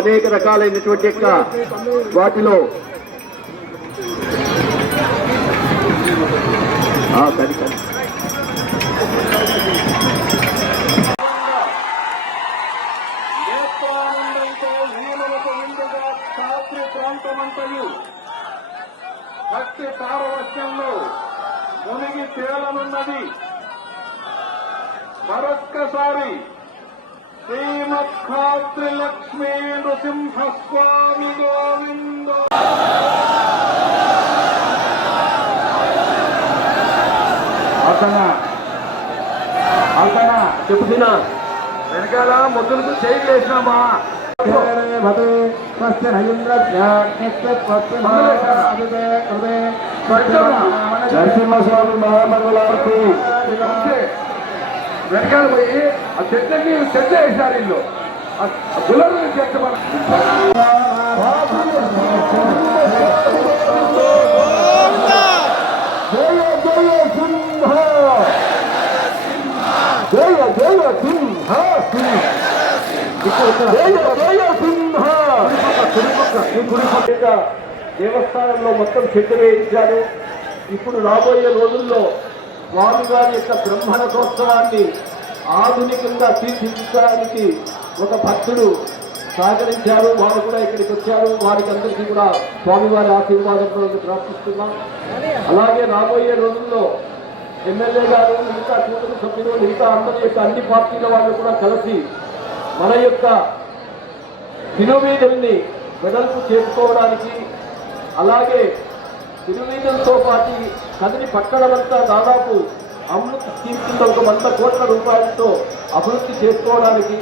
అనేక రకాలైనటువంటి యొక్క వాటిలో ప్రాంతమంతయు భక్తి పారవశ్యంలో మునిగి తేలనున్నది. మరొక్కసారి శ్రీమద్ధాత్రి లక్ష్మీ నృసింహస్వామి గోవింద. అవుతానా చెప్పుతున్నా వెనకాల మొద్దులకు చేయి వేసినామా నరసింహస్వామి మహామంగళారతి వెనకాల పోయి ఆ చెట్లకి చెట్ల వేసారు ఇల్లు గులాబీ చెట్టు దేవస్థానంలో మొత్తం చెట్టు వేయించారు. ఇప్పుడు రాబోయే రోజుల్లో స్వామివారి యొక్క బ్రహ్మరథోత్సవాన్ని ఆధునికంగా తీర్చిదిద్దడానికి ఒక భక్తుడు సహకరించారు. వారు కూడా ఇక్కడికి వచ్చారు. వారికి అందరికీ కూడా స్వామివారి ఆశీర్వాదం ప్రార్థిస్తున్నాం. అలాగే రాబోయే రోజుల్లో ఎమ్మెల్యే గారు, మిగతా కూతురు సభ్యులు, మిగతా అందరి యొక్క అన్ని పార్టీల వాళ్ళు కూడా కలిసి మన యొక్క తిరువీధుల్ని వెడల్పు చేసుకోవడానికి, అలాగే తిరువీధులతో పాటు కదిలి పట్టణమంతా దాదాపు అమృత స్కీమ్ కింద ఒక 100 కోట్ల రూపాయలతో అభివృద్ధి చేసుకోవడానికి